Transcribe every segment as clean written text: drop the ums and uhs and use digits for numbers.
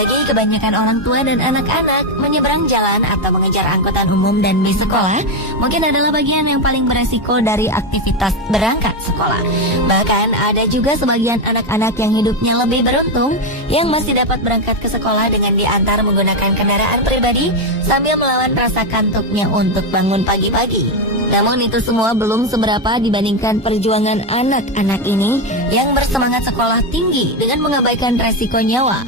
Bagi kebanyakan orang tua dan anak-anak, menyeberang jalan atau mengejar angkutan umum dan bis sekolah mungkin adalah bagian yang paling beresiko dari aktivitas berangkat sekolah. Bahkan ada juga sebagian anak-anak yang hidupnya lebih beruntung yang masih dapat berangkat ke sekolah dengan diantar menggunakan kendaraan pribadi sambil melawan rasa kantuknya untuk bangun pagi-pagi. Namun itu semua belum seberapa dibandingkan perjuangan anak-anak ini yang bersemangat sekolah tinggi dengan mengabaikan resiko nyawa.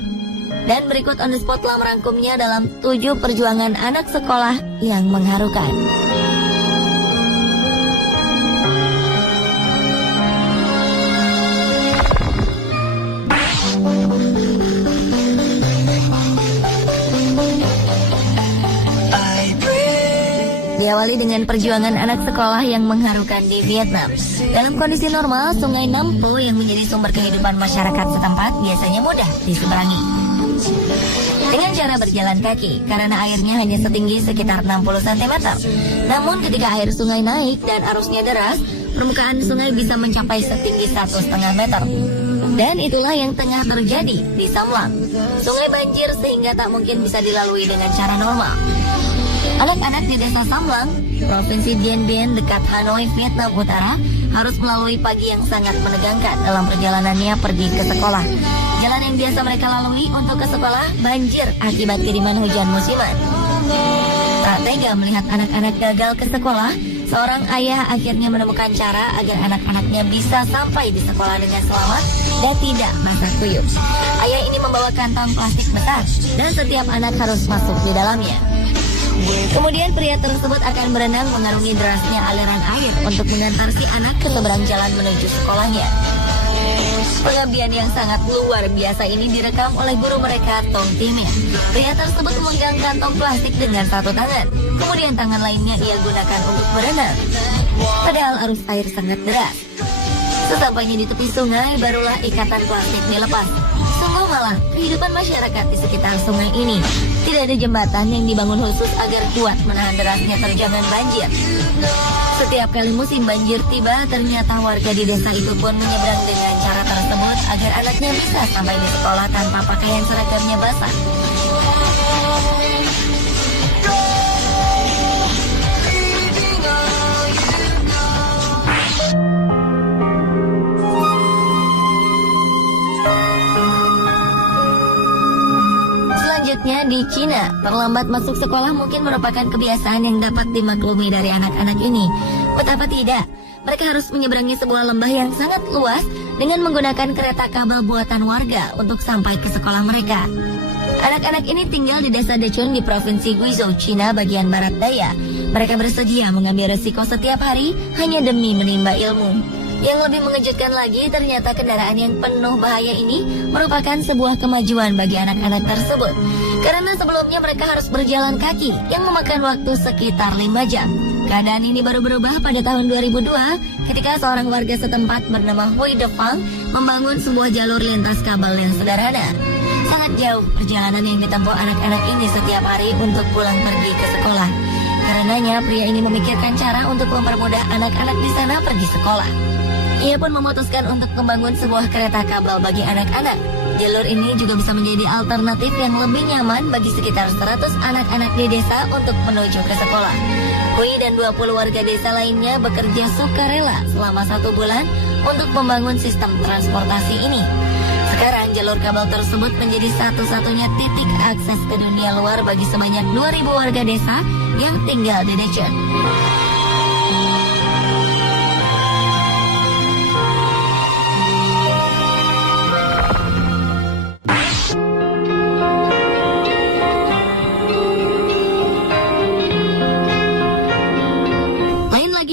Dan berikut On The Spot telah merangkumnya dalam 7 perjuangan anak sekolah yang mengharukan. Diawali dengan perjuangan anak sekolah yang mengharukan di Vietnam. Dalam kondisi normal, Sungai Nam Po yang menjadi sumber kehidupan masyarakat setempat biasanya mudah diseberangi dengan cara berjalan kaki karena airnya hanya setinggi sekitar 60 cm. Namun ketika air sungai naik dan arusnya deras, permukaan sungai bisa mencapai setinggi 1,5 meter. Dan itulah yang tengah terjadi di Samlang. Sungai banjir sehingga tak mungkin bisa dilalui dengan cara normal. Anak-anak di desa Samlang, Provinsi Dien Bien dekat Hanoi, Vietnam Utara, harus melalui pagi yang sangat menegangkan dalam perjalanannya pergi ke sekolah. Jalan yang biasa mereka lalui untuk ke sekolah banjir akibat kiriman hujan musiman. Tak tega melihat anak-anak gagal ke sekolah, seorang ayah akhirnya menemukan cara agar anak-anaknya bisa sampai di sekolah dengan selamat dan tidak basah kuyup. Ayah ini membawa kantong plastik besar dan setiap anak harus masuk di dalamnya. Kemudian pria tersebut akan berenang mengarungi derasnya aliran air untuk mengantar si anak ke seberang jalan menuju sekolahnya. Pengabdian yang sangat luar biasa ini direkam oleh guru mereka, Tong Timin. Pria tersebut memegang kantong plastik dengan satu tangan, kemudian tangan lainnya ia gunakan untuk berenang. Padahal arus air sangat deras. Sesampainya di tepi sungai, barulah ikatan plastik dilepas. Sungguh malah, kehidupan masyarakat di sekitar sungai ini tidak ada jembatan yang dibangun khusus agar kuat menahan derasnya terjangan banjir. Setiap kali musim banjir tiba, ternyata warga di desa itu pun menyeberang dengan cara tersebut agar anaknya bisa sampai di sekolah tanpa pakaian seragamnya basah. Selanjutnya di Cina, terlambat masuk sekolah mungkin merupakan kebiasaan yang dapat dimaklumi dari anak-anak ini. Betapa tidak, mereka harus menyeberangi sebuah lembah yang sangat luas dengan menggunakan kereta kabel buatan warga untuk sampai ke sekolah mereka. Anak-anak ini tinggal di desa Dechun di Provinsi Guizhou, Cina bagian barat daya. Mereka bersedia mengambil resiko setiap hari hanya demi menimba ilmu. Yang lebih mengejutkan lagi, ternyata kendaraan yang penuh bahaya ini merupakan sebuah kemajuan bagi anak-anak tersebut. Karena sebelumnya mereka harus berjalan kaki yang memakan waktu sekitar 5 jam. Keadaan ini baru berubah pada tahun 2002 ketika seorang warga setempat bernama Hui Defang membangun sebuah jalur lintas kabel yang sederhana. Sangat jauh perjalanan yang ditempuh anak-anak ini setiap hari untuk pulang pergi ke sekolah. Karenanya pria ini memikirkan cara untuk mempermudah anak-anak di sana pergi sekolah. Ia pun memutuskan untuk membangun sebuah kereta kabel bagi anak-anak. Jalur ini juga bisa menjadi alternatif yang lebih nyaman bagi sekitar 100 anak-anak di desa untuk menuju ke sekolah. Hui dan 20 warga desa lainnya bekerja sukarela selama 1 bulan untuk membangun sistem transportasi ini. Sekarang jalur kabel tersebut menjadi satu-satunya titik akses ke dunia luar bagi sebanyak 2.000 warga desa yang tinggal di Dechun.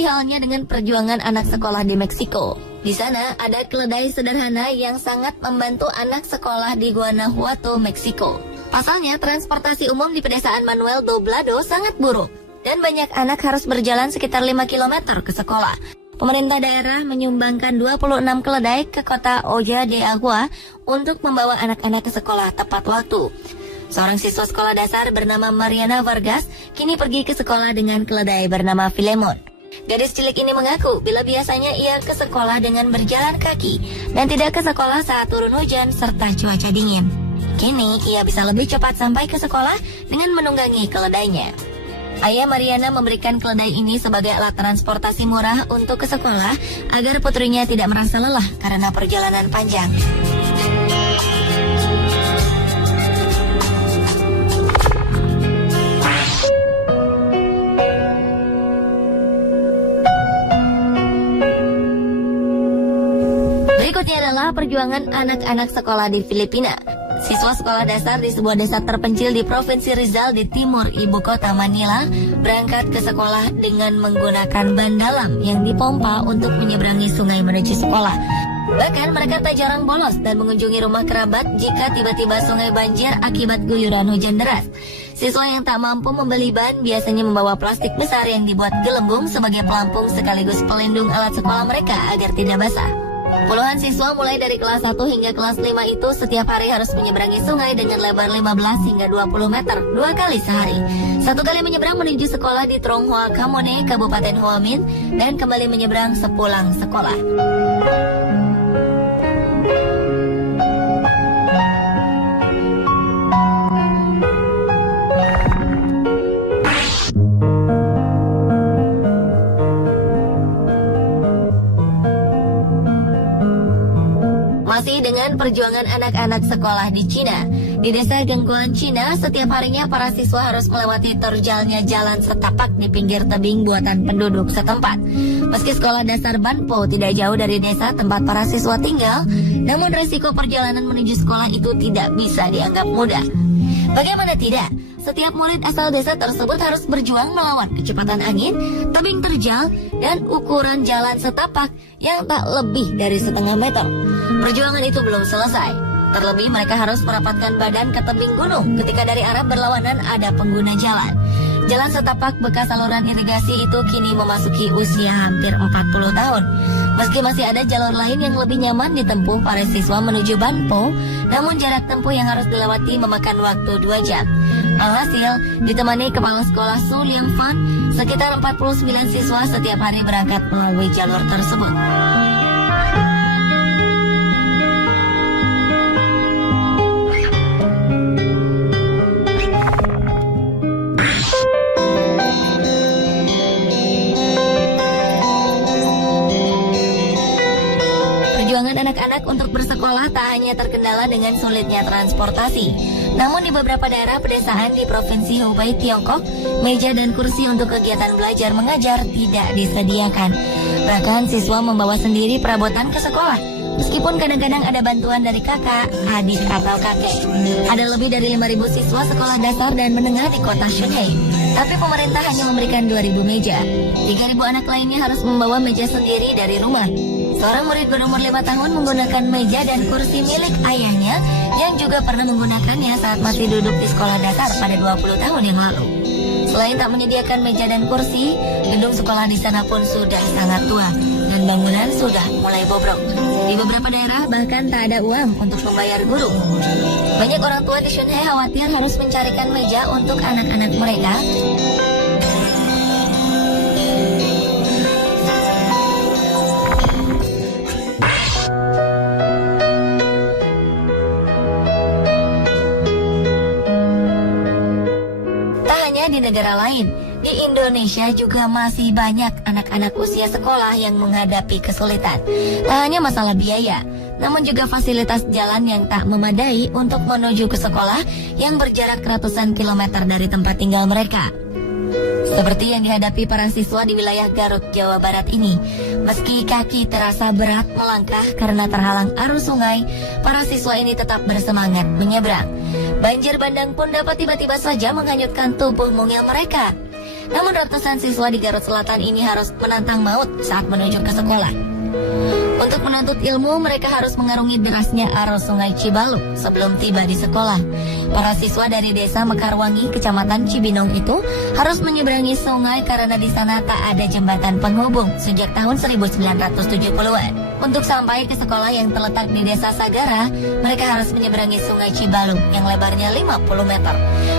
Halnya dengan perjuangan anak sekolah di Meksiko. Di sana ada keledai sederhana yang sangat membantu anak sekolah di Guanajuato, Meksiko. Pasalnya, transportasi umum di pedesaan Manuel Doblado sangat buruk dan banyak anak harus berjalan sekitar 5 km ke sekolah. Pemerintah daerah menyumbangkan 26 keledai ke kota Olla de Agua untuk membawa anak-anak ke sekolah tepat waktu. Seorang siswa sekolah dasar bernama Mariana Vargas kini pergi ke sekolah dengan keledai bernama Filemon. Gadis cilik ini mengaku bila biasanya ia ke sekolah dengan berjalan kaki dan tidak ke sekolah saat turun hujan serta cuaca dingin. Kini ia bisa lebih cepat sampai ke sekolah dengan menunggangi keledainya. Ayah Mariana memberikan keledai ini sebagai alat transportasi murah untuk ke sekolah agar putrinya tidak merasa lelah karena perjalanan panjang. Berikutnya adalah perjuangan anak-anak sekolah di Filipina. Siswa sekolah dasar di sebuah desa terpencil di Provinsi Rizal di timur ibu kota Manila berangkat ke sekolah dengan menggunakan ban dalam yang dipompa untuk menyeberangi sungai menuju sekolah. Bahkan mereka tak jarang bolos dan mengunjungi rumah kerabat jika tiba-tiba sungai banjir akibat guyuran hujan deras. Siswa yang tak mampu membeli ban biasanya membawa plastik besar yang dibuat gelembung sebagai pelampung sekaligus pelindung alat sekolah mereka agar tidak basah. Puluhan siswa mulai dari kelas 1 hingga kelas 5 itu setiap hari harus menyeberangi sungai dengan lebar 15 hingga 20 meter 2 kali sehari. Satu kali menyeberang menuju sekolah di Tronghua Kamone, Kabupaten Hoa Min, dan kembali menyeberang sepulang sekolah. Masih dengan perjuangan anak-anak sekolah di Cina. Di desa Gengguan, Cina, setiap harinya para siswa harus melewati terjalnya jalan setapak di pinggir tebing buatan penduduk setempat. Meski sekolah dasar Banpo tidak jauh dari desa tempat para siswa tinggal, namun resiko perjalanan menuju sekolah itu tidak bisa dianggap mudah. Bagaimana tidak? Setiap murid asal desa tersebut harus berjuang melawan kecepatan angin, tebing terjal, dan ukuran jalan setapak yang tak lebih dari setengah meter. Perjuangan itu belum selesai. Terlebih mereka harus merapatkan badan ke tebing gunung ketika dari arah berlawanan ada pengguna jalan. Jalan setapak bekas saluran irigasi itu kini memasuki usia hampir 40 tahun. Meski masih ada jalur lain yang lebih nyaman ditempuh para siswa menuju Banpo, namun jarak tempuh yang harus dilewati memakan waktu 2 jam. Alhasil, ditemani kepala sekolah Su Liang Fan, sekitar 49 siswa setiap hari berangkat melalui jalur tersebut. Perjuangan anak-anak untuk bersekolah tak hanya terkendala dengan sulitnya transportasi. Namun di beberapa daerah pedesaan di Provinsi Hubei, Tiongkok, meja dan kursi untuk kegiatan belajar mengajar tidak disediakan. Bahkan siswa membawa sendiri perabotan ke sekolah, meskipun kadang-kadang ada bantuan dari kakak, adik, atau kakek. Ada lebih dari 5.000 siswa sekolah dasar dan menengah di kota Shunhei, tapi pemerintah hanya memberikan 2.000 meja. 3.000 anak lainnya harus membawa meja sendiri dari rumah. Seorang murid berumur 5 tahun menggunakan meja dan kursi milik ayahnya yang juga pernah menggunakannya saat masih duduk di sekolah dasar pada 20 tahun yang lalu. Selain tak menyediakan meja dan kursi, gedung sekolah di sana pun sudah sangat tua dan bangunan sudah mulai bobrok. Di beberapa daerah bahkan tak ada uang untuk membayar guru. Banyak orang tua di Shunhei khawatir harus mencarikan meja untuk anak-anak mereka. Di negara lain, di Indonesia juga masih banyak anak-anak usia sekolah yang menghadapi kesulitan. Tak hanya masalah biaya, namun juga fasilitas jalan yang tak memadai untuk menuju ke sekolah yang berjarak ratusan kilometer dari tempat tinggal mereka. Seperti yang dihadapi para siswa di wilayah Garut, Jawa Barat ini. Meski kaki terasa berat melangkah karena terhalang arus sungai, para siswa ini tetap bersemangat menyeberang. Banjir bandang pun dapat tiba-tiba saja menghanyutkan tubuh mungil mereka. Namun ratusan siswa di Garut Selatan ini harus menantang maut saat menuju ke sekolah. Untuk menuntut ilmu, mereka harus mengarungi derasnya arus sungai Cibaluk sebelum tiba di sekolah. Para siswa dari desa Mekarwangi, kecamatan Cibinong itu harus menyeberangi sungai karena di sana tak ada jembatan penghubung sejak tahun 1970-an. Untuk sampai ke sekolah yang terletak di desa Sagara, mereka harus menyeberangi sungai Cibaluk yang lebarnya 50 meter.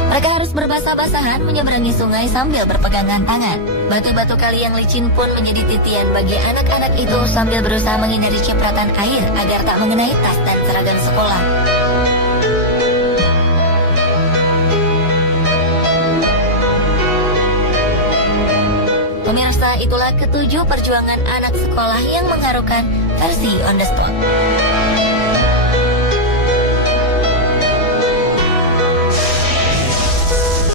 Mereka harus berbasah-basahan menyeberangi sungai sambil berpegangan tangan. Batu-batu kali yang licin pun menjadi titian bagi anak-anak itu sambil berusaha menghindari cipratan air agar tak mengenai tas dan seragam sekolah. Pemirsa, itulah ketujuh perjuangan anak sekolah yang mengharukan versi On The Spot.